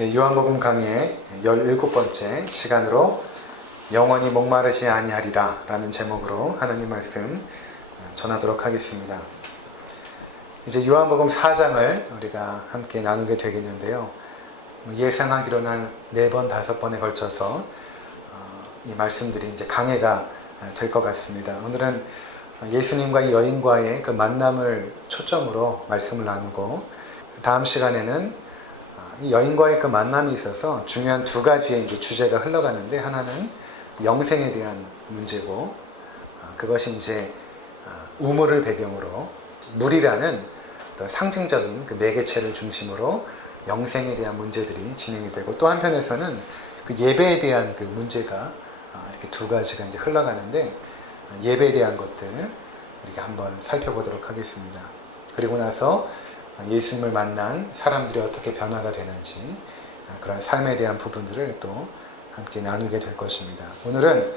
네, 요한복음 강의의 17번째 시간으로 영원히 목마르지 아니하리라 라는 제목으로 하나님 말씀 전하도록 하겠습니다. 이제 요한복음 4장을 우리가 함께 나누게 되겠는데요. 예상하기로는 한 4번, 5번에 걸쳐서 이 말씀들이 이제 강해가 될 것 같습니다. 오늘은 예수님과 이 여인과의 그 만남을 초점으로 말씀을 나누고, 다음 시간에는 이 여인과의 그 만남이 있어서 중요한 두 가지의 이제 주제가 흘러가는데, 하나는 영생에 대한 문제고, 그것이 이제 우물을 배경으로 물이라는 상징적인 그 매개체를 중심으로 영생에 대한 문제들이 진행이 되고, 또 한편에서는 그 예배에 대한 그 문제가 이렇게 두 가지가 이제 흘러가는데, 예배에 대한 것들 우리가 한번 살펴보도록 하겠습니다. 그리고 나서 예수님을 만난 사람들이 어떻게 변화가 되는지, 그런 삶에 대한 부분들을 또 함께 나누게 될 것입니다. 오늘은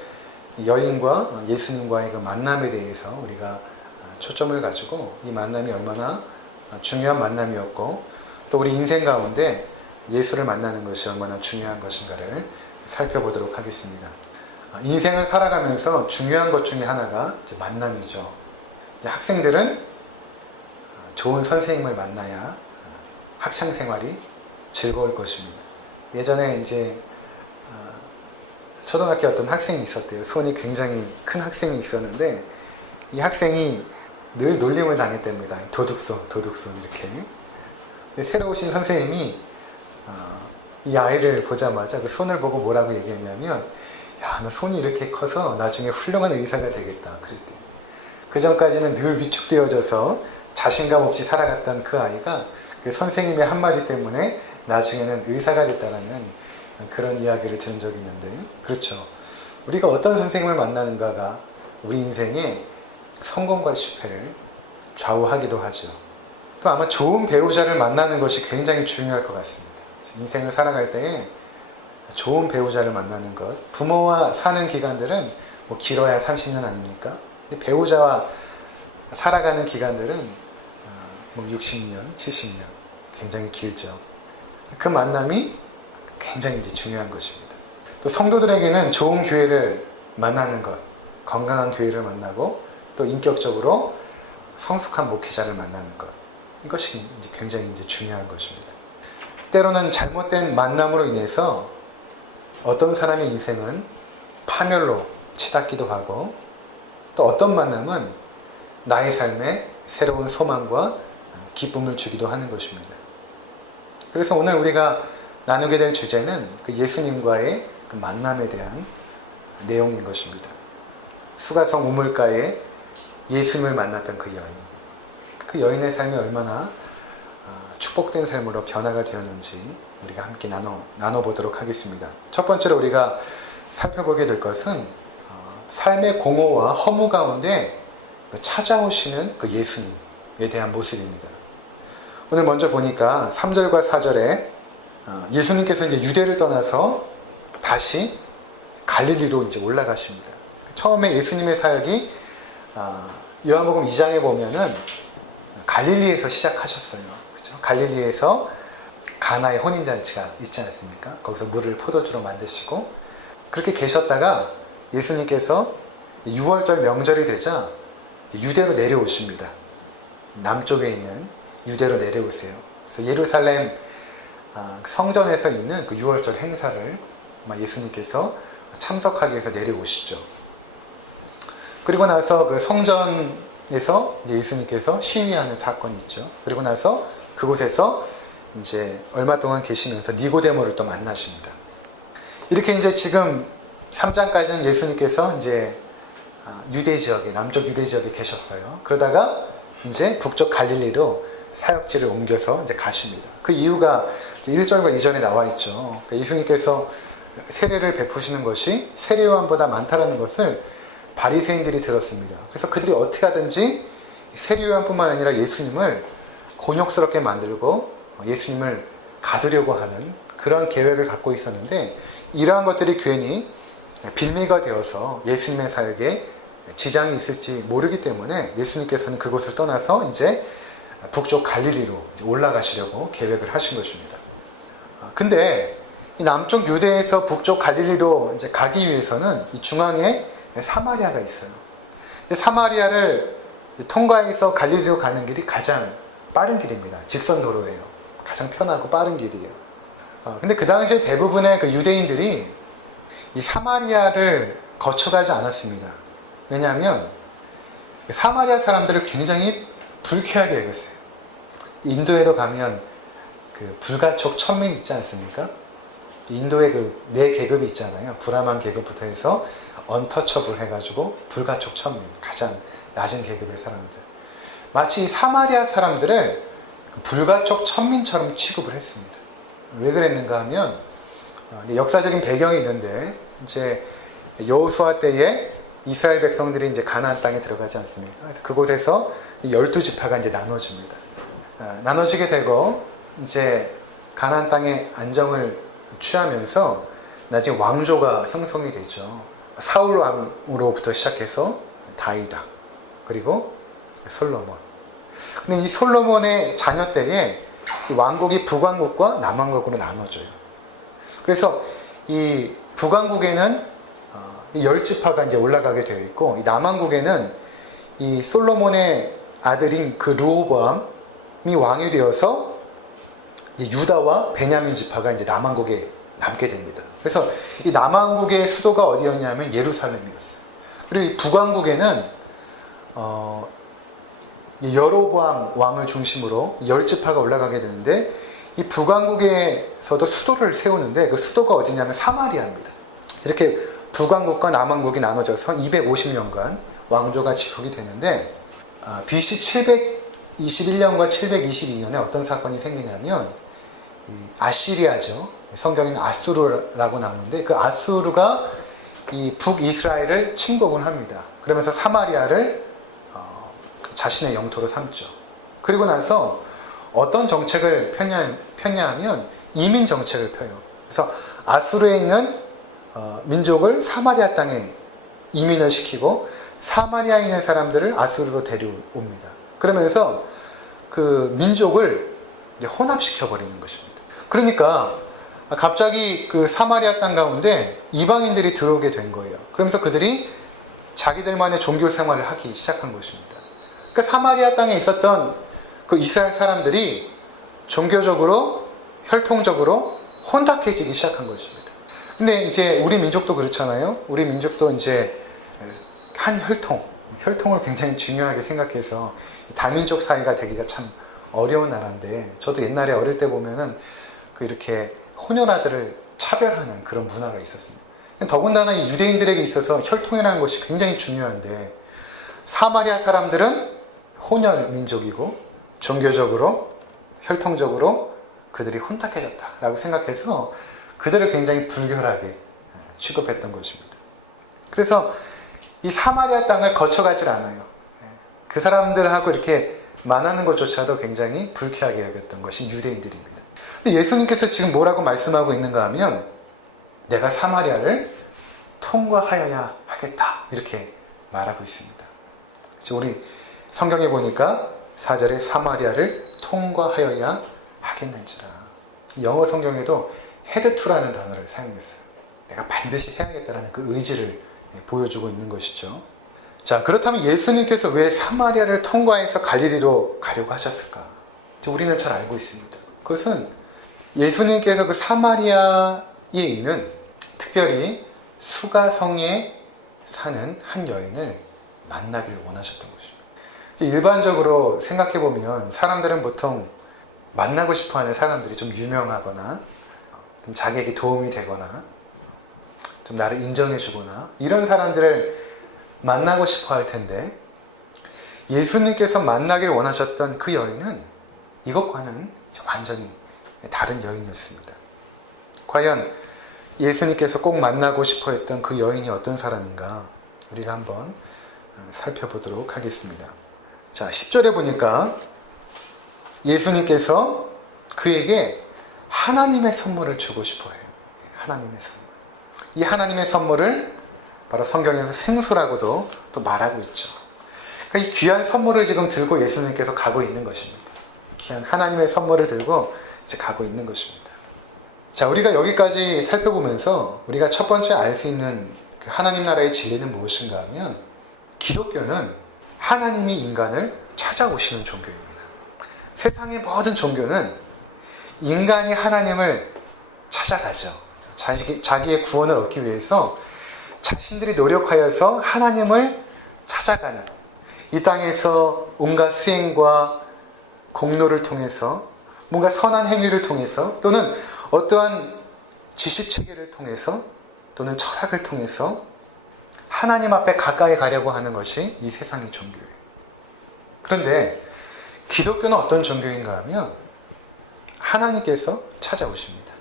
여인과 예수님과의 그 만남에 대해서 우리가 초점을 가지고, 이 만남이 얼마나 중요한 만남이었고, 또 우리 인생 가운데 예수를 만나는 것이 얼마나 중요한 것인가를 살펴보도록 하겠습니다. 인생을 살아가면서 중요한 것 중에 하나가 이제 만남이죠. 이제 학생들은 좋은 선생님을 만나야 학창 생활이 즐거울 것입니다. 예전에 이제 초등학교 어떤 학생이 있었대요. 손이 굉장히 큰 학생이 있었는데, 이 학생이 늘 놀림을 당했답니다. 도둑손 이렇게. 근데 새로 오신 선생님이 이 아이를 보자마자 그 손을 보고 뭐라고 얘기했냐면, 야, 너 손이 이렇게 커서 나중에 훌륭한 의사가 되겠다 그랬대요. 그 전까지는 늘 위축되어져서 자신감 없이 살아갔던 그 아이가 그 선생님의 한마디 때문에 나중에는 의사가 됐다라는 그런 이야기를 들은 적이 있는데, 그렇죠. 우리가 어떤 선생님을 만나는가가 우리 인생의 성공과 실패를 좌우하기도 하죠. 또 아마 좋은 배우자를 만나는 것이 굉장히 중요할 것 같습니다. 인생을 살아갈 때에 좋은 배우자를 만나는 것, 부모와 사는 기간들은 뭐 길어야 30년 아닙니까? 근데 배우자와 살아가는 기간들은 뭐 60년, 70년 굉장히 길죠. 그 만남이 굉장히 이제 중요한 것입니다. 또 성도들에게는 좋은 교회를 만나는 것, 건강한 교회를 만나고, 또 인격적으로 성숙한 목회자를 만나는 것, 이것이 이제 굉장히 이제 중요한 것입니다. 때로는 잘못된 만남으로 인해서 어떤 사람의 인생은 파멸로 치닫기도 하고, 또 어떤 만남은 나의 삶에 새로운 소망과 기쁨을 주기도 하는 것입니다. 그래서 오늘 우리가 나누게 될 주제는 그 예수님과의 그 만남에 대한 내용인 것입니다. 수가성 우물가에 예수님을 만났던 그 여인, 그 여인의 삶이 얼마나 축복된 삶으로 변화가 되었는지 우리가 함께 나눠보도록 하겠습니다. 첫 번째로 우리가 살펴보게 될 것은 삶의 공허와 허무 가운데 찾아오시는 그 예수님에 대한 모습입니다. 오늘 먼저 보니까 3절과 4절에 예수님께서 이제 유대를 떠나서 다시 갈릴리로 이제 올라가십니다. 처음에 예수님의 사역이 요한복음 2장에 보면은 갈릴리에서 시작하셨어요. 그렇죠? 갈릴리에서 가나의 혼인잔치가 있지 않습니까? 거기서 물을 포도주로 만드시고, 그렇게 계셨다가 예수님께서 6월절 명절이 되자 유대로 내려오십니다. 남쪽에 있는 유대로 내려오세요. 그래서 예루살렘 성전에서 있는 그 6월절 행사를 예수님께서 참석하기 위해서 내려오시죠. 그리고 나서 그 성전에서 예수님께서 시위하는 사건이 있죠. 그리고 나서 그곳에서 이제 얼마 동안 계시면서 니고데모를 또 만나십니다. 이렇게 이제 지금 3장까지는 예수님께서 이제 유대 지역에, 남쪽 유대 지역에 계셨어요. 그러다가 이제 북쪽 갈릴리로 사역지를 옮겨서 이제 가십니다. 그 이유가 1절과 2절에 나와 있죠. 그러니까 예수님께서 세례를 베푸시는 것이 세례 요한보다 많다라는 것을 바리새인들이 들었습니다. 그래서 그들이 어떻게 하든지 세례 요한뿐만 아니라 예수님을 곤욕스럽게 만들고 예수님을 가두려고 하는 그런 계획을 갖고 있었는데, 이러한 것들이 괜히 빌미가 되어서 예수님의 사역에 지장이 있을지 모르기 때문에 예수님께서는 그곳을 떠나서 이제 북쪽 갈릴리로 올라가시려고 계획을 하신 것입니다. 근데 이 남쪽 유대에서 북쪽 갈릴리로 이제 가기 위해서는 이 중앙에 사마리아가 있어요. 사마리아를 통과해서 갈릴리로 가는 길이 가장 빠른 길입니다. 직선 도로예요. 가장 편하고 빠른 길이에요. 근데 그 당시에 대부분의 그 유대인들이 이 사마리아를 거쳐가지 않았습니다. 왜냐하면 사마리아 사람들을 굉장히 불쾌하게 여겼어요. 인도에도 가면 그 불가촉 천민 있지 않습니까? 인도에 그 네 계급이 있잖아요. 브라만 계급부터 해서 언터처블 해가지고 불가촉 천민, 가장 낮은 계급의 사람들. 마치 사마리아 사람들을 불가촉 천민처럼 취급을 했습니다. 왜 그랬는가 하면 역사적인 배경이 있는데 이제 여호수아 때에 이스라엘 백성들이 이제 가나안 땅에 들어가지 않습니까? 그곳에서 12지파가 이제 나눠집니다. 나눠지게 되고 이제 가나안 땅에 안정을 취하면서 나중에 왕조가 형성이 되죠. 사울 왕으로부터 시작해서 다윗왕 그리고 솔로몬. 근데 이 솔로몬의 자녀 때에 이 왕국이 북왕국과 남왕국으로 나눠져요. 그래서 이 북왕국에는 10지파가 이제 올라가게 되어 있고, 이 남왕국에는 이 솔로몬의 아들인 그 르호보암이 왕이 되어서 유다와 베냐민 지파가 이제 남왕국에 남게 됩니다. 그래서 이 남왕국의 수도가 어디였냐면 예루살렘이었어요. 그리고 이 북왕국에는 여로보암 왕을 중심으로 10지파가 올라가게 되는데, 이 북왕국에서도 수도를 세우는데 그 수도가 어디냐면 사마리아입니다. 이렇게 북왕국과 남왕국이 나눠져서 250년간 왕조가 지속이 되는데, BC 721년과 722년에 어떤 사건이 생기냐면 아시리아죠. 성경에는 아수르라고 나오는데 그 아수르가 이 북이스라엘을 침공을 합니다. 그러면서 사마리아를 자신의 영토로 삼죠. 그리고 나서 어떤 정책을 펴냐면 이민 정책을 펴요. 그래서 아수르에 있는 민족을 사마리아 땅에 이민을 시키고 사마리아에 있는 사람들을 아수르로 데려옵니다. 그러면서 그 민족을 혼합시켜 버리는 것입니다. 그러니까 갑자기 그 사마리아 땅 가운데 이방인들이 들어오게 된 거예요. 그러면서 그들이 자기들만의 종교 생활을 하기 시작한 것입니다. 그러니까 사마리아 땅에 있었던 그 이스라엘 사람들이 종교적으로, 혈통적으로 혼탁해지기 시작한 것입니다. 근데 이제 우리 민족도 그렇잖아요. 우리 민족도 이제 한 혈통을 굉장히 중요하게 생각해서 다민족 사회가 되기가 참 어려운 나라인데, 저도 옛날에 어릴 때 보면은 그 이렇게 혼혈아들을 차별하는 그런 문화가 있었습니다. 더군다나 이 유대인들에게 있어서 혈통이라는 것이 굉장히 중요한데, 사마리아 사람들은 혼혈 민족이고 종교적으로, 혈통적으로 그들이 혼탁해졌다라고 생각해서 그들을 굉장히 불결하게 취급했던 것입니다. 그래서 이 사마리아 땅을 거쳐가질 않아요. 그 사람들하고 이렇게 만나는 것조차도 굉장히 불쾌하게 여겼던 것이 유대인들입니다. 근데 예수님께서 지금 뭐라고 말씀하고 있는가 하면, 내가 사마리아를 통과하여야 하겠다, 이렇게 말하고 있습니다. 그래서 우리 성경에 보니까 4절에 사마리아를 통과하여야 하겠는지라. 영어 성경에도 head to라는 단어를 사용했어요. 내가 반드시 해야겠다라는 그 의지를 보여주고 있는 것이죠. 자, 그렇다면 예수님께서 왜 사마리아를 통과해서 갈릴리로 가려고 하셨을까? 우리는 잘 알고 있습니다. 그것은 예수님께서 그 사마리아에 있는, 특별히 수가성에 사는 한 여인을 만나길 원하셨던 것입니다. 일반적으로 생각해보면 사람들은 보통 만나고 싶어하는 사람들이 좀 유명하거나 좀 자기에게 도움이 되거나 좀 나를 인정해주거나 이런 사람들을 만나고 싶어 할 텐데, 예수님께서 만나길 원하셨던 그 여인은 이것과는 완전히 다른 여인이었습니다. 과연 예수님께서 꼭 만나고 싶어 했던 그 여인이 어떤 사람인가, 우리가 한번 살펴보도록 하겠습니다. 자, 10절에 보니까 예수님께서 그에게 하나님의 선물을 주고 싶어 해요. 하나님의 선물. 이 하나님의 선물을 바로 성경에서 생수라고도 또 말하고 있죠. 그러니까 이 귀한 선물을 지금 들고 예수님께서 가고 있는 것입니다. 귀한 하나님의 선물을 들고 이제 가고 있는 것입니다. 자, 우리가 여기까지 살펴보면서 우리가 첫 번째 알 수 있는 그 하나님 나라의 진리는 무엇인가 하면 기독교는 하나님이 인간을 찾아오시는 종교입니다. 세상의 모든 종교는 인간이 하나님을 찾아가죠. 자기의 구원을 얻기 위해서 자신들이 노력하여서 하나님을 찾아가는, 이 땅에서 온갖 수행과 공로를 통해서, 뭔가 선한 행위를 통해서, 또는 어떠한 지식체계를 통해서, 또는 철학을 통해서 하나님 앞에 가까이 가려고 하는 것이 이 세상의 종교예요. 그런데 기독교는 어떤 종교인가 하면 하나님께서 찾아오십니다.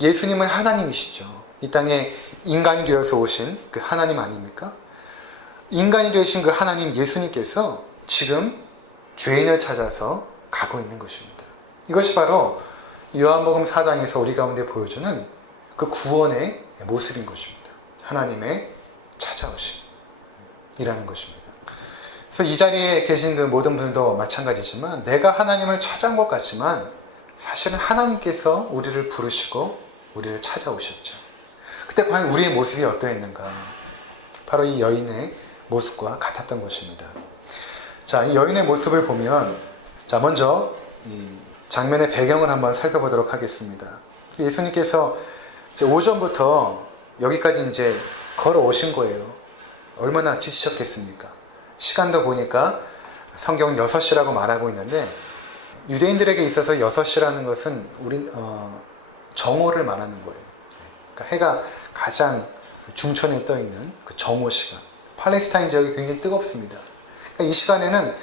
예수님은 하나님이시죠. 이 땅에 인간이 되어서 오신 그 하나님 아닙니까? 인간이 되신 그 하나님 예수님께서 지금 죄인을 찾아서 가고 있는 것입니다. 이것이 바로 요한복음 4장에서 우리 가운데 보여주는 그 구원의 모습인 것입니다. 하나님의 찾아오심이라는 것입니다. 그래서 이 자리에 계신 그 모든 분들도 마찬가지지만 내가 하나님을 찾아온 것 같지만 사실은 하나님께서 우리를 부르시고 우리를 찾아오셨죠. 그때 과연 우리의 모습이 어떠했는가? 바로 이 여인의 모습과 같았던 것입니다. 자, 이 여인의 모습을 보면, 자, 먼저 이 장면의 배경을 한번 살펴보도록 하겠습니다. 예수님께서 이제 오전부터 여기까지 이제 걸어오신 거예요. 얼마나 지치셨겠습니까? 시간도 보니까 성경은 6시라고 말하고 있는데, 유대인들에게 있어서 6시라는 것은 정오를 말하는 거예요. 그러니까 해가 가장 중천에 떠 있는 그 정오 시간. 팔레스타인 지역이 굉장히 뜨겁습니다. 그러니까 이 시간에는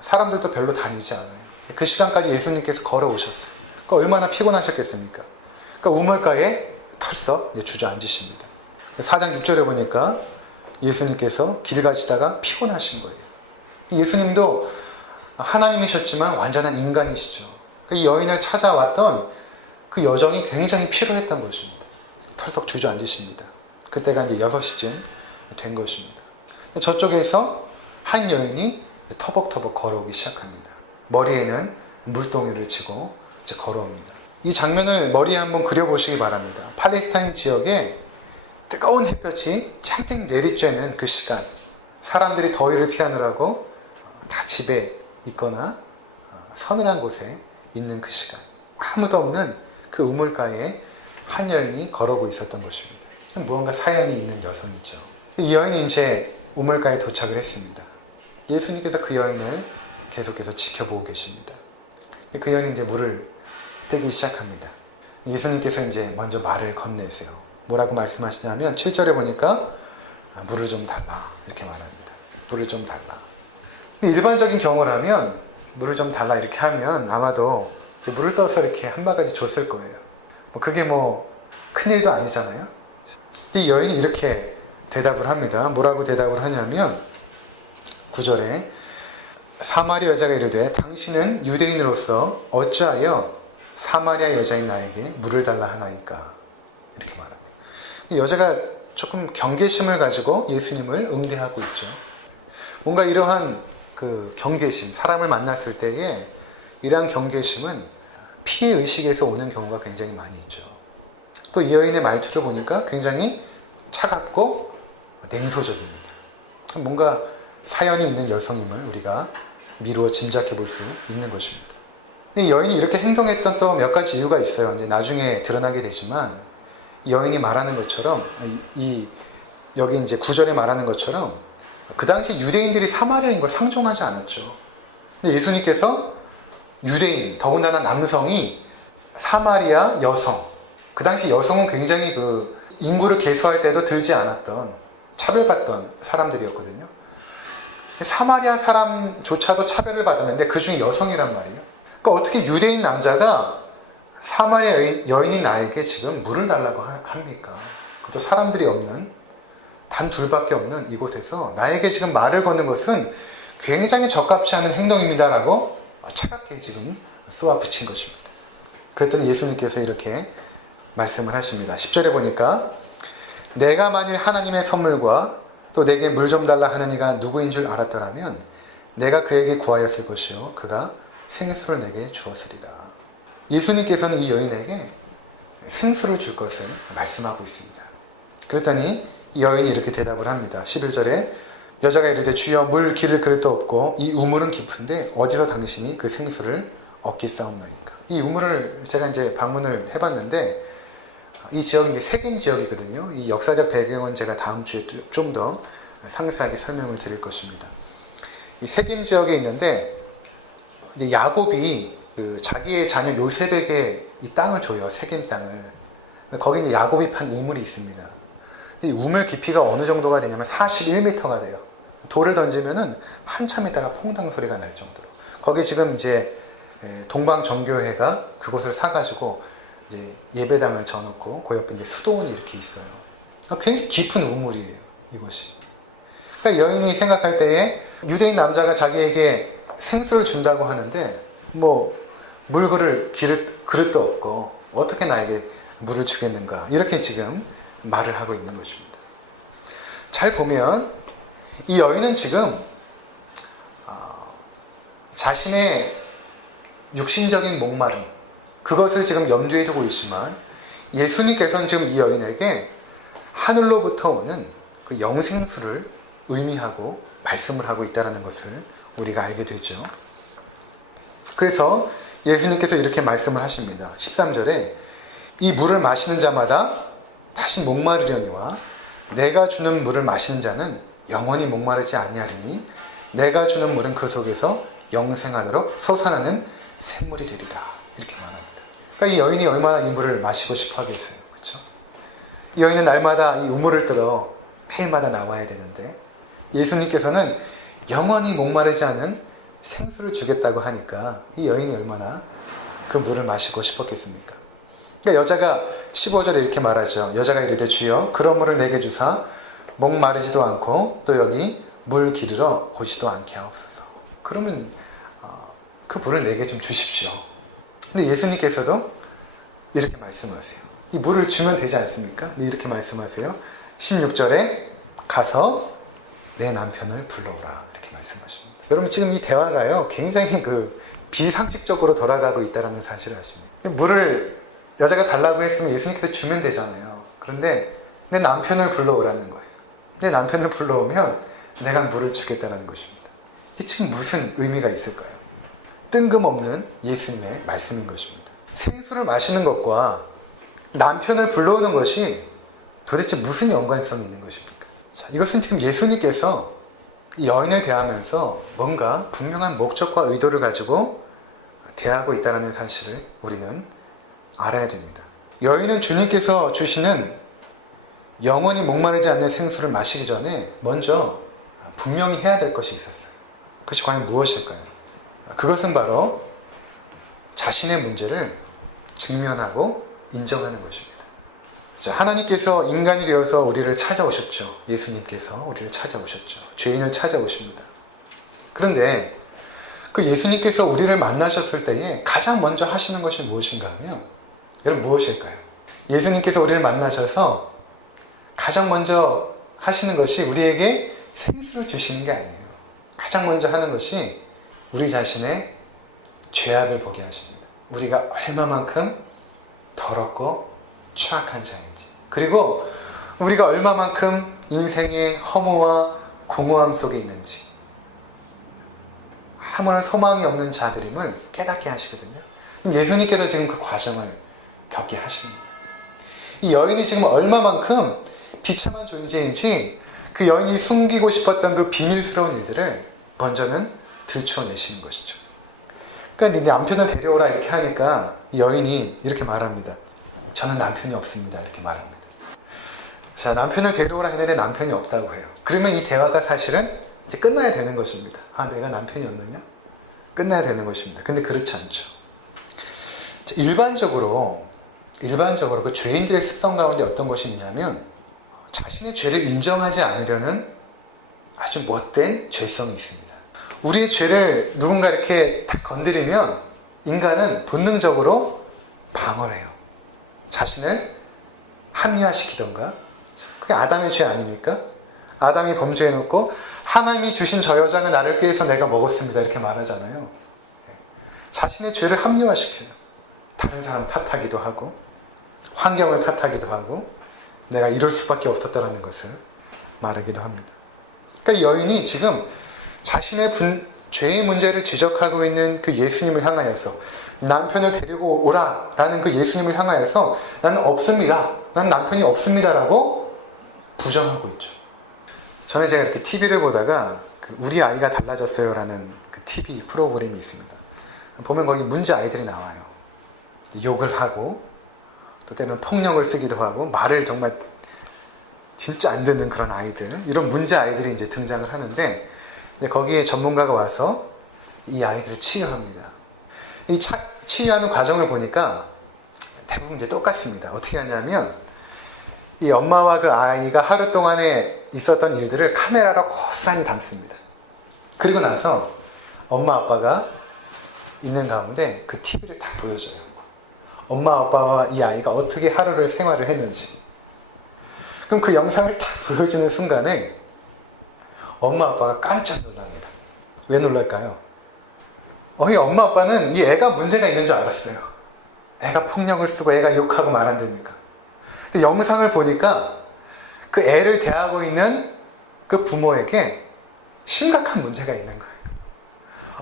사람들도 별로 다니지 않아요. 그 시간까지 예수님께서 걸어오셨어요. 그러니까 얼마나 피곤하셨겠습니까? 그러니까 우물가에 털썩 주저앉으십니다. 4장 6절에 보니까 예수님께서 길 가시다가 피곤하신 거예요. 예수님도 하나님이셨지만 완전한 인간이시죠. 이 여인을 찾아왔던 그 여정이 굉장히 피로했던 것입니다. 털썩 주저앉으십니다. 그때가 이제 6시쯤 된 것입니다. 저쪽에서 한 여인이 터벅터벅 걸어오기 시작합니다. 머리에는 물동이를 치고 이제 걸어옵니다. 이 장면을 머리에 한번 그려보시기 바랍니다. 팔레스타인 지역에 뜨거운 햇볕이 잔뜩 내리쬐는 그 시간, 사람들이 더위를 피하느라고 다 집에 있거나 서늘한 곳에 있는 그 시간, 아무도 없는 그 우물가에 한 여인이 걸어오고 있었던 것입니다. 무언가 사연이 있는 여성이죠. 이 여인이 이제 우물가에 도착을 했습니다. 예수님께서 그 여인을 계속해서 지켜보고 계십니다. 그 여인이 이제 물을 뜨기 시작합니다. 예수님께서 이제 먼저 말을 건네세요. 뭐라고 말씀하시냐면 7절에 보니까 물을 좀 달라 이렇게 말합니다. 물을 좀 달라. 일반적인 경우라면 물을 좀 달라 이렇게 하면 아마도 이제 물을 떠서 이렇게 한 바가지 줬을 거예요. 그게 큰일도 아니잖아요. 이 여인이 이렇게 대답을 합니다. 뭐라고 대답을 하냐면 9절에 사마리아 여자가 이르되 당신은 유대인으로서 어찌하여 사마리아 여자인 나에게 물을 달라 하나이까? 이렇게 말합니다. 이 여자가 조금 경계심을 가지고 예수님을 응대하고 있죠. 뭔가 이러한 그 경계심, 사람을 만났을 때에 이러한 경계심은 피해의식에서 오는 경우가 굉장히 많이 있죠. 또 이 여인의 말투를 보니까 굉장히 차갑고 냉소적입니다. 뭔가 사연이 있는 여성임을 우리가 미루어 짐작해 볼 수 있는 것입니다. 이 여인이 이렇게 행동했던 또 몇 가지 이유가 있어요. 이제 나중에 드러나게 되지만 이 여인이 말하는 것처럼 여기 이제 9절에 말하는 것처럼 그 당시 유대인들이 사마리아인 걸 상종하지 않았죠. 근데 예수님께서 유대인, 더군다나 남성이 사마리아 여성, 그 당시 여성은 굉장히 그 인구를 계수할 때도 들지 않았던 차별받던 사람들이었거든요. 사마리아 사람조차도 차별을 받았는데 그 중에 여성이란 말이에요. 그러니까 어떻게 유대인 남자가 사마리아 여인인 나에게 지금 물을 달라고 합니까? 그것도 사람들이 없는, 단 둘밖에 없는 이곳에서 나에게 지금 말을 거는 것은 굉장히 적합치 않은 행동입니다라고 차갑게 지금 쏘아 붙인 것입니다. 그랬더니 예수님께서 이렇게 말씀을 하십니다. 10절에 보니까 내가 만일 하나님의 선물과 또 내게 물 좀 달라 하는 이가 누구인 줄 알았더라면 내가 그에게 구하였을 것이요 그가 생수를 내게 주었으리라. 예수님께서는 이 여인에게 생수를 줄 것을 말씀하고 있습니다. 그랬더니 이 여인이 이렇게 대답을 합니다. 11절에 여자가 이르되 주여 물 기를 그릇도 없고 이 우물은 깊은데 어디서 당신이 그 생수를 얻겠사옵나이까. 이 우물을 제가 이제 방문을 해봤는데 이 지역이 이제 세겜 지역이거든요. 이 역사적 배경은 제가 다음 주에 좀 더 상세하게 설명을 드릴 것입니다. 이 세겜 지역에 있는데 이제 야곱이 자기의 자녀 요셉에게 이 땅을 줘요. 세겜 땅을. 거기 이제 야곱이 판 우물이 있습니다. 이 우물 깊이가 어느 정도가 되냐면 41m가 돼요. 돌을 던지면은 한참 있다가 퐁당 소리가 날 정도로. 거기 지금 이제 동방정교회가 그곳을 사가지고 이제 예배당을 져놓고 그 옆에 이제 수도원이 이렇게 있어요. 굉장히 깊은 우물이에요, 이곳이. 그러니까 여인이 생각할 때에 유대인 남자가 자기에게 생수를 준다고 하는데 뭐 물그릇 그릇도 없고 어떻게 나에게 물을 주겠는가 이렇게 지금 말을 하고 있는 것입니다. 잘 보면 이 여인은 지금 자신의 육신적인 목마름 그것을 지금 염두에 두고 있지만 예수님께서는 지금 이 여인에게 하늘로부터 오는 그 영생수를 의미하고 말씀을 하고 있다는 것을 우리가 알게 되죠. 그래서 예수님께서 이렇게 말씀을 하십니다. 13절에 이 물을 마시는 자마다 다시 목마르려니와 내가 주는 물을 마시는 자는 영원히 목마르지 아니하리니 내가 주는 물은 그 속에서 영생하도록 솟아나는 샘물이 되리라. 이렇게 말합니다. 그러니까 이 여인이 얼마나 이 물을 마시고 싶어 하겠어요. 그렇죠? 이 여인은 날마다 이 우물을 들어 매일마다 나와야 되는데 예수님께서는 영원히 목마르지 않은 생수를 주겠다고 하니까 이 여인이 얼마나 그 물을 마시고 싶었겠습니까? 그러니까 여자가 15절에 이렇게 말하죠. 여자가 이르되 주여 그런 물을 내게 주사 목마르지도 않고 또 여기 물 기르러 오지도 않게 하옵소서. 그러면 그 물을 내게 좀 주십시오. 근데 예수님께서도 이렇게 말씀하세요. 이 물을 주면 되지 않습니까? 이렇게 말씀하세요. 16절에 가서 내 남편을 불러오라. 이렇게 말씀하십니다. 여러분 지금 이 대화가요 굉장히 비상식적으로 돌아가고 있다는 사실을 아십니다. 물을 여자가 달라고 했으면 예수님께서 주면 되잖아요. 그런데 내 남편을 불러오라는 거예요. 내 남편을 불러오면 내가 물을 주겠다는 것입니다. 이게 지금 무슨 의미가 있을까요? 뜬금없는 예수님의 말씀인 것입니다. 생수를 마시는 것과 남편을 불러오는 것이 도대체 무슨 연관성이 있는 것입니까? 자, 이것은 지금 예수님께서 이 여인을 대하면서 뭔가 분명한 목적과 의도를 가지고 대하고 있다는 사실을 우리는 알아야 됩니다. 여인은 주님께서 주시는 영원히 목마르지 않는 생수를 마시기 전에 먼저 분명히 해야 될 것이 있었어요. 그것이 과연 무엇일까요? 그것은 바로 자신의 문제를 직면하고 인정하는 것입니다. 자, 하나님께서 인간이 되어서 우리를 찾아오셨죠. 예수님께서 우리를 찾아오셨죠. 죄인을 찾아오십니다. 그런데 그 예수님께서 우리를 만나셨을 때에 가장 먼저 하시는 것이 무엇인가 하면 여러분 무엇일까요? 예수님께서 우리를 만나셔서 가장 먼저 하시는 것이 우리에게 생수를 주시는 게 아니에요. 가장 먼저 하는 것이 우리 자신의 죄악을 보게 하십니다. 우리가 얼마만큼 더럽고 추악한 자인지, 그리고 우리가 얼마만큼 인생의 허무와 공허함 속에 있는지, 아무런 소망이 없는 자들임을 깨닫게 하시거든요. 예수님께서 지금 그 과정을 겪게 하시는 거예요. 이 여인이 지금 얼마만큼 비참한 존재인지 그 여인이 숨기고 싶었던 그 비밀스러운 일들을 먼저는 들추어내시는 것이죠. 그러니까 네 남편을 데려오라 이렇게 하니까 이 여인이 이렇게 말합니다. 저는 남편이 없습니다. 이렇게 말합니다. 자, 남편을 데려오라 했는데 남편이 없다고 해요. 그러면 이 대화가 사실은 이제 끝나야 되는 것입니다. 아, 내가 남편이 없느냐? 끝나야 되는 것입니다. 근데 그렇지 않죠. 자, 일반적으로 그 죄인들의 습성 가운데 어떤 것이 있냐면 자신의 죄를 인정하지 않으려는 아주 못된 죄성이 있습니다. 우리의 죄를 누군가 이렇게 딱 건드리면 인간은 본능적으로 방어를 해요. 자신을 합리화시키던가. 그게 아담의 죄 아닙니까? 아담이 범죄해놓고 하나님이 주신 저 여자가 나를 꾀해서 내가 먹었습니다 이렇게 말하잖아요. 자신의 죄를 합리화시켜요. 다른 사람 탓하기도 하고 환경을 탓하기도 하고 내가 이럴 수밖에 없었다라는 것을 말하기도 합니다. 그러니까 이 여인이 지금 자신의 죄의 문제를 지적하고 있는 그 예수님을 향하여서 남편을 데리고 오라라는 그 예수님을 향하여서 나는 없습니다. 난 남편이 없습니다라고 부정하고 있죠. 전에 제가 이렇게 TV를 보다가 그 우리 아이가 달라졌어요라는 그 TV 프로그램이 있습니다. 보면 거기 문제 아이들이 나와요. 욕을 하고 또 때로는 폭력을 쓰기도 하고 말을 정말 진짜 안 듣는 그런 아이들, 이런 문제 아이들이 이제 등장을 하는데 거기에 전문가가 와서 이 아이들을 치유합니다. 이 치유하는 과정을 보니까 대부분 이제 똑같습니다. 어떻게 하냐면 이 엄마와 그 아이가 하루 동안에 있었던 일들을 카메라로 고스란히 담습니다. 그리고 나서 엄마 아빠가 있는 가운데 그 TV를 딱 보여줘요. 엄마 아빠와 이 아이가 어떻게 하루를 생활을 했는지. 그럼 그 영상을 딱 보여주는 순간에 엄마 아빠가 깜짝 놀랍니다. 왜 놀랄까요? 이 엄마 아빠는 이 애가 문제가 있는 줄 알았어요. 애가 폭력을 쓰고 애가 욕하고 말 안 되니까. 근데 영상을 보니까 그 애를 대하고 있는 그 부모에게 심각한 문제가 있는 거예요.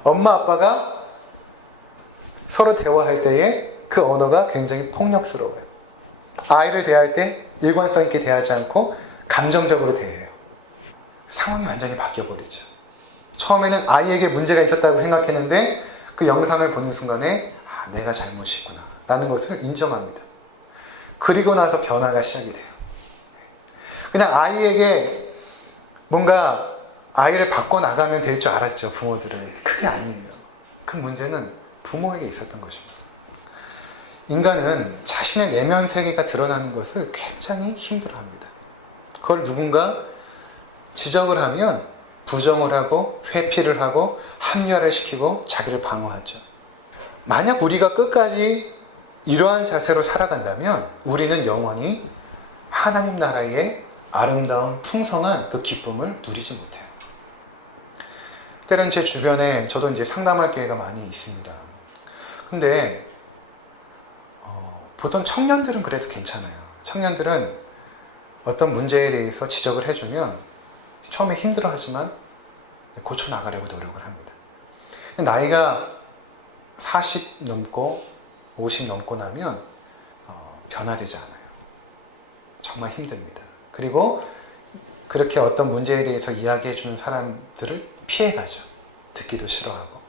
엄마 아빠가 서로 대화할 때에 그 언어가 굉장히 폭력스러워요. 아이를 대할 때 일관성 있게 대하지 않고 감정적으로 대해요. 상황이 완전히 바뀌어버리죠. 처음에는 아이에게 문제가 있었다고 생각했는데 그 영상을 보는 순간에 내가 잘못이 있구나 라는 것을 인정합니다. 그리고 나서 변화가 시작이 돼요. 그냥 아이에게 뭔가 아이를 바꿔나가면 될 줄 알았죠, 부모들은. 그게 아니에요. 그 문제는 부모에게 있었던 것입니다. 인간은 자신의 내면 세계가 드러나는 것을 굉장히 힘들어합니다. 그걸 누군가 지적을 하면 부정을 하고 회피를 하고 합리화를 시키고 자기를 방어하죠. 만약 우리가 끝까지 이러한 자세로 살아간다면 우리는 영원히 하나님 나라의 아름다운 풍성한 그 기쁨을 누리지 못해요. 때론 제 주변에 저도 이제 상담할 기회가 많이 있습니다. 근데 보통 청년들은 그래도 괜찮아요. 청년들은 어떤 문제에 대해서 지적을 해주면 처음에 힘들어하지만 고쳐나가려고 노력을 합니다. 나이가 40 넘고 50 넘고 나면 변화되지 않아요. 정말 힘듭니다. 그리고 그렇게 어떤 문제에 대해서 이야기해 주는 사람들을 피해가죠. 듣기도 싫어하고.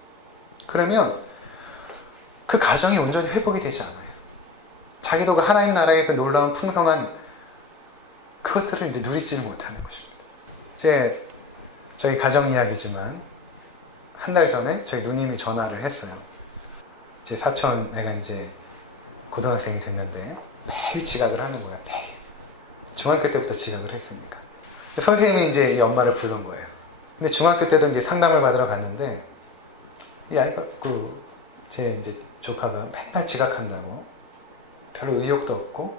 그러면 그 가정이 온전히 회복이 되지 않아요. 자기도 그 하나님 나라의 그 놀라운 풍성한 그것들을 이제 누리지를 못하는 것입니다. 저희 가정 이야기지만 한 달 전에 저희 누님이 전화를 했어요. 제 사촌 애가 이제 고등학생이 됐는데 매일 지각을 하는 거야. 매일. 중학교 때부터 지각을 했으니까. 선생님이 이제 이 엄마를 부른 거예요. 근데 중학교 때도 이제 상담을 받으러 갔는데 이 아이가 제 이제 조카가 맨날 지각한다고 별로 의욕도 없고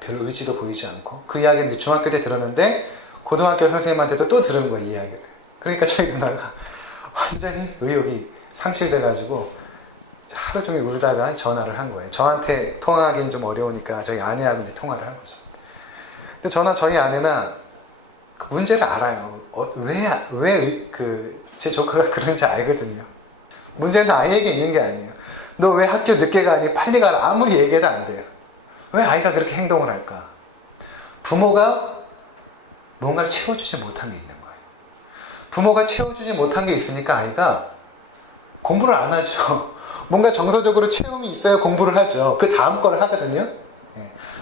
별로 의지도 보이지 않고 그 이야기를 이제 중학교 때 들었는데 고등학교 선생님한테도 또 들은 거예요, 이 이야기를. 그러니까 저희 누나가 완전히 의욕이 상실돼가지고 하루 종일 울다가 전화를 한 거예요. 저한테 통화하기는 좀 어려우니까 저희 아내하고 이제 통화를 한 거죠. 근데 저희 아내나 그 문제를 알아요. 왜 제 조카가 그런지 알거든요. 문제는 아이에게 있는 게 아니에요. 너 왜 학교 늦게 가니? 빨리 가라. 아무리 얘기해도 안 돼요. 왜 아이가 그렇게 행동을 할까? 부모가 뭔가를 채워주지 못한 게 있는 거예요. 부모가 채워주지 못한 게 있으니까 아이가 공부를 안 하죠. 뭔가 정서적으로 체험이 있어야 공부를 하죠. 그 다음 거를 하거든요.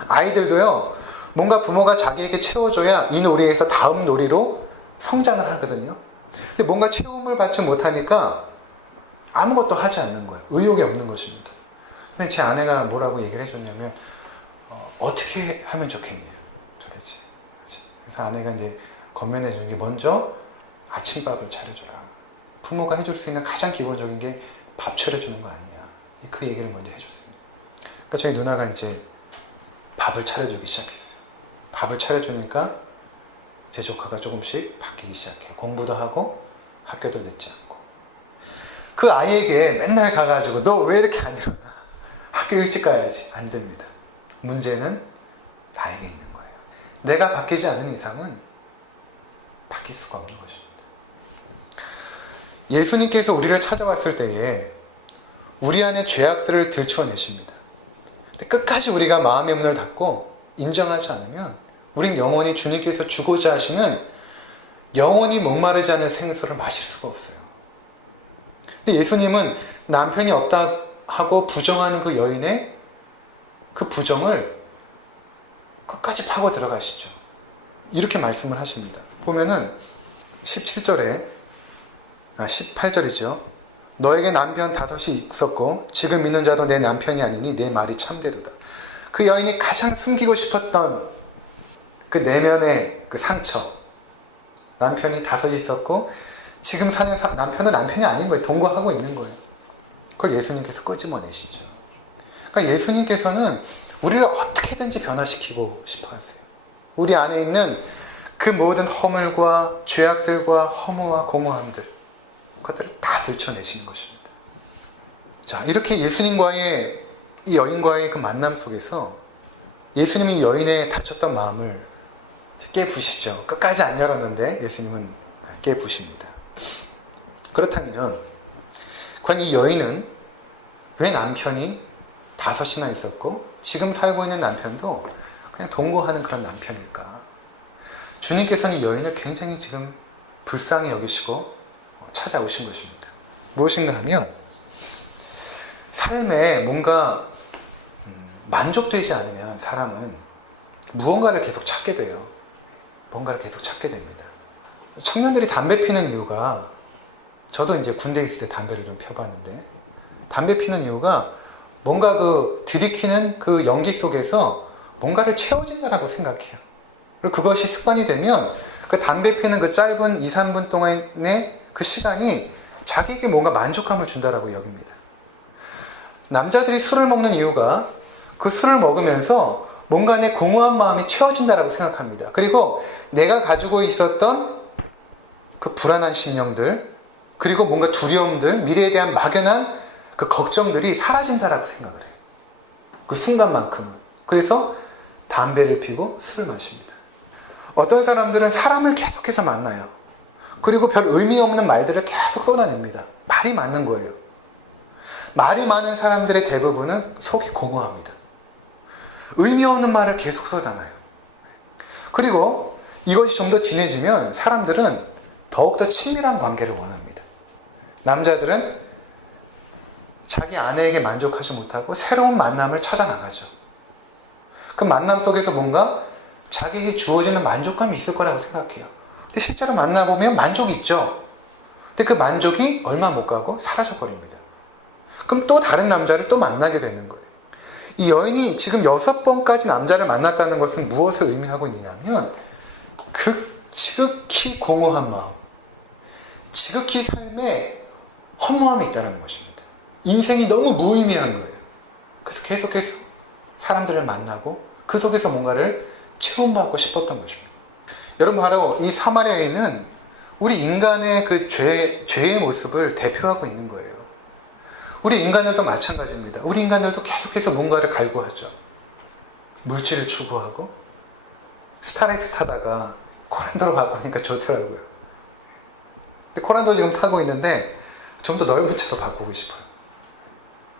아이들도요, 뭔가 부모가 자기에게 채워줘야 이 놀이에서 다음 놀이로 성장을 하거든요. 근데 뭔가 체험을 받지 못하니까 아무것도 하지 않는 거예요. 의욕이 없는 것입니다. 근데 제 아내가 뭐라고 얘기를 해줬냐면 어떻게 하면 좋겠냐 도대체. 그래서 아내가 이제 건면해 주는 게 먼저 아침밥을 차려줘라. 부모가 해줄 수 있는 가장 기본적인 게 밥 차려주는 거 아니냐. 그 얘기를 먼저 해줬습니다. 그러니까 저희 누나가 이제 밥을 차려주기 시작했어요. 밥을 차려주니까 제 조카가 조금씩 바뀌기 시작해요. 공부도 하고 학교도 늦지 않고. 그 아이에게 맨날 가가지고 너 왜 이렇게 안 일어나? 학교 일찍 가야지. 안 됩니다. 문제는 나에게 있는 거예요. 내가 바뀌지 않은 이상은 바뀔 수가 없는 것입니다. 예수님께서 우리를 찾아왔을 때에 우리 안에 죄악들을 들추어내십니다. 끝까지 우리가 마음의 문을 닫고 인정하지 않으면 우린 영원히 주님께서 주고자 하시는 영원히 목마르지 않은 생수를 마실 수가 없어요. 근데 예수님은 남편이 없다 하고 부정하는 그 여인의 그 부정을 끝까지 파고 들어가시죠. 이렇게 말씀을 하십니다. 보면은 18절이죠. 너에게 남편 5이 있었고 지금 있는 자도 내 남편이 아니니 내 말이 참되도다. 그 여인이 가장 숨기고 싶었던 그 내면의 그 상처, 남편이 5이 있었고 지금 사는 남편은 남편이 아닌 거예요. 동거하고 있는 거예요. 그걸 예수님께서 끄집어내시죠. 그러니까 예수님께서는 우리를 어떻게든지 변화시키고 싶어 하세요. 우리 안에 있는 그 모든 허물과 죄악들과 허무와 공허함들, 그것들을 다 들춰내시는 것입니다. 자, 이렇게 예수님과의 이 여인과의 그 만남 속에서 예수님이 이 여인의 다쳤던 마음을 깨부시죠. 끝까지 안 열었는데 예수님은 깨부십니다. 그렇다면 과연 이 여인은 왜 남편이 5이나 있었고 지금 살고 있는 남편도 그냥 동거하는 그런 남편일까? 주님께서는 이 여인을 굉장히 지금 불쌍히 여기시고 찾아오신 것입니다. 무엇인가 하면 삶에 뭔가 만족되지 않으면 사람은 무언가를 계속 찾게 돼요. 뭔가를 계속 찾게 됩니다. 청년들이 담배 피는 이유가, 저도 이제 군대에 있을 때 담배를 좀 펴봤는데, 담배 피는 이유가 뭔가 그 들이키는 그 연기 속에서 뭔가를 채워진다라고 생각해요. 그리고 그것이 습관이 되면 그 담배 피는 그 짧은 2, 3분 동안의 그 시간이 자기에게 뭔가 만족감을 준다라고 여깁니다. 남자들이 술을 먹는 이유가 그 술을 먹으면서 뭔가 내 공허한 마음이 채워진다라고 생각합니다. 그리고 내가 가지고 있었던 그 불안한 심령들, 그리고 뭔가 두려움들, 미래에 대한 막연한 그 걱정들이 사라진다라고 생각을 해요. 그 순간만큼은. 그래서 담배를 피고 술을 마십니다. 어떤 사람들은 사람을 계속해서 만나요. 그리고 별 의미 없는 말들을 계속 쏟아냅니다. 말이 많은 거예요. 말이 많은 사람들의 대부분은 속이 공허합니다. 의미 없는 말을 계속 쏟아놔요. 그리고 이것이 좀 더 진해지면 사람들은 더욱더 친밀한 관계를 원합니다. 남자들은 자기 아내에게 만족하지 못하고 새로운 만남을 찾아나가죠. 그 만남 속에서 뭔가 자기에게 주어지는 만족감이 있을 거라고 생각해요. 근데 실제로 만나보면 만족이 있죠. 근데 그 만족이 얼마 못 가고 사라져버립니다. 그럼 또 다른 남자를 또 만나게 되는 거예요. 이 여인이 지금 6번까지 남자를 만났다는 것은 무엇을 의미하고 있느냐면 지극히 공허한 마음, 지극히 삶에 허무함이 있다는 것입니다. 인생이 너무 무의미한 거예요. 그래서 계속해서 사람들을 만나고 그 속에서 뭔가를 체험받고 싶었던 것입니다. 여러분, 바로 이 사마리아 여인은 우리 인간의 그 죄의 모습을 대표하고 있는 거예요. 우리 인간들도 마찬가지입니다. 우리 인간들도 계속해서 뭔가를 갈구하죠. 물질을 추구하고, 스타렉스 타다가 코란도로 바꾸니까 좋더라고요. 근데 코란도 지금 타고 있는데 좀 더 넓은 차로 바꾸고 싶어요.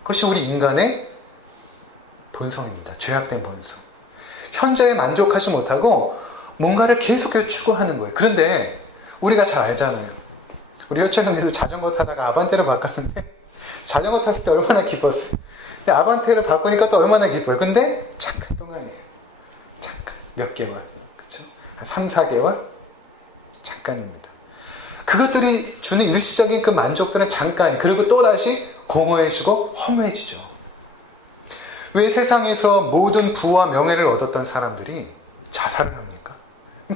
그것이 우리 인간의 본성입니다. 죄악된 본성. 현재에 만족하지 못하고 뭔가를 계속해서 추구하는 거예요. 그런데 우리가 잘 알잖아요. 우리 효철형님도 자전거 타다가 아반떼로 바꿨는데 자전거 탔을 때 얼마나 기뻤어요. 근데 아반떼를 바꾸니까 또 얼마나 기뻐요. 근데 잠깐 동안이에요. 잠깐. 몇 개월. 그쵸? 한 3, 4개월? 잠깐입니다. 그것들이 주는 일시적인 그 만족들은 잠깐이, 그리고 또다시 공허해지고 허무해지죠. 왜 세상에서 모든 부와 명예를 얻었던 사람들이 자살을 합니까?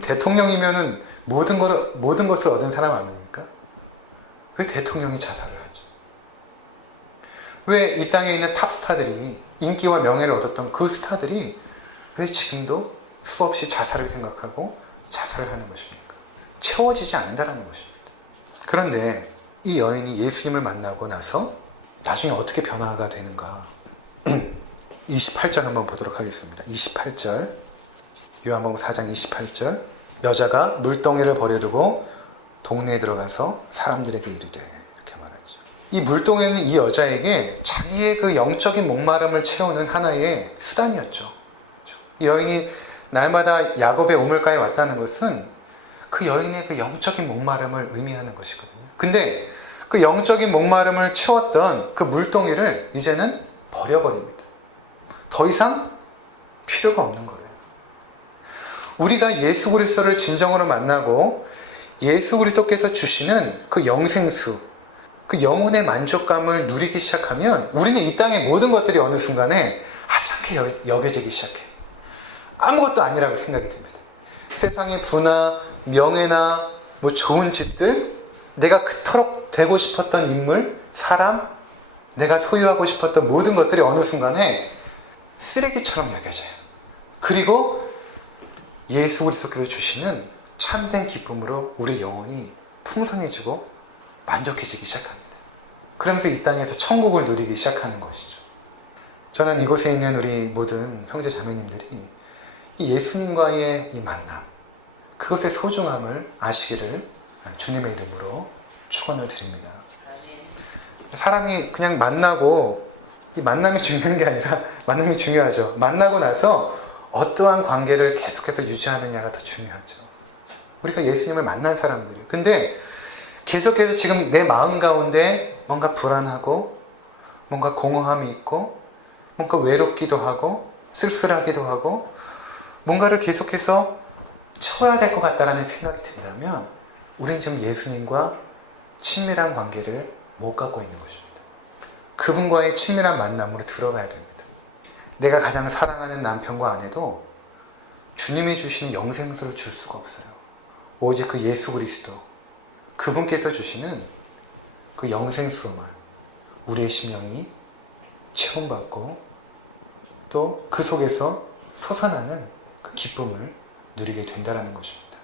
대통령이면은 모든 것을 얻은 사람 아닙니까? 왜 대통령이 자살을 하죠? 왜 이 땅에 있는 탑스타들이, 인기와 명예를 얻었던 그 스타들이 왜 지금도 수없이 자살을 생각하고 자살을 하는 것입니까? 채워지지 않는다는 것입니다. 그런데 이 여인이 예수님을 만나고 나서 나중에 어떻게 변화가 되는가? 28절 한번 보도록 하겠습니다. 28절, 요한복음 4장 28절. 여자가 물동이를 버려두고 동네에 들어가서 사람들에게 이르되, 이렇게 말하죠. 이 물동이는 이 여자에게 자기의 그 영적인 목마름을 채우는 하나의 수단이었죠. 이 여인이 날마다 야곱의 우물가에 왔다는 것은 그 여인의 그 영적인 목마름을 의미하는 것이거든요. 근데 그 영적인 목마름을 채웠던 그 물동이를 이제는 버려버립니다. 더 이상 필요가 없는 거예요. 우리가 예수 그리스도를 진정으로 만나고 예수 그리스도께서 주시는 그 영생수, 그 영혼의 만족감을 누리기 시작하면 우리는 이 땅의 모든 것들이 어느 순간에 하찮게 여겨지기 시작해요. 아무것도 아니라고 생각이 듭니다. 세상의 부나 명예나 뭐 좋은 집들, 내가 그토록 되고 싶었던 인물, 사람, 내가 소유하고 싶었던 모든 것들이 어느 순간에 쓰레기처럼 여겨져요. 그리고 예수 그리스도께서 주시는 참된 기쁨으로 우리 영혼이 풍성해지고 만족해지기 시작합니다. 그러면서 이 땅에서 천국을 누리기 시작하는 것이죠. 저는 이곳에 있는 우리 모든 형제 자매님들이 이 예수님과의 이 만남, 그것의 소중함을 아시기를 주님의 이름으로 축원을 드립니다. 사람이 그냥 만나고, 이 만남이 중요한 게 아니라, 만남이 중요하죠. 만나고 나서 어떠한 관계를 계속해서 유지하느냐가 더 중요하죠. 우리가 예수님을 만난 사람들이. 근데 계속해서 지금 내 마음 가운데 뭔가 불안하고, 뭔가 공허함이 있고, 뭔가 외롭기도 하고, 쓸쓸하기도 하고, 뭔가를 계속해서 채워야 될 것 같다라는 생각이 든다면 우리는 지금 예수님과 친밀한 관계를 못 갖고 있는 것입니다. 그분과의 친밀한 만남으로 들어가야 됩니다. 내가 가장 사랑하는 남편과 아내도 주님이 주시는 영생수를 줄 수가 없어요. 오직 그 예수 그리스도, 그분께서 주시는 그 영생수로만 우리의 심령이 체험받고 또 그 속에서 솟아나는 그 기쁨을 누리게 된다는 것입니다.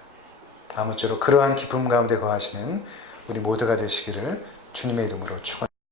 아무쪼록 그러한 기쁨 가운데 거하시는 우리 모두가 되시기를 주님의 이름으로 축원합니다.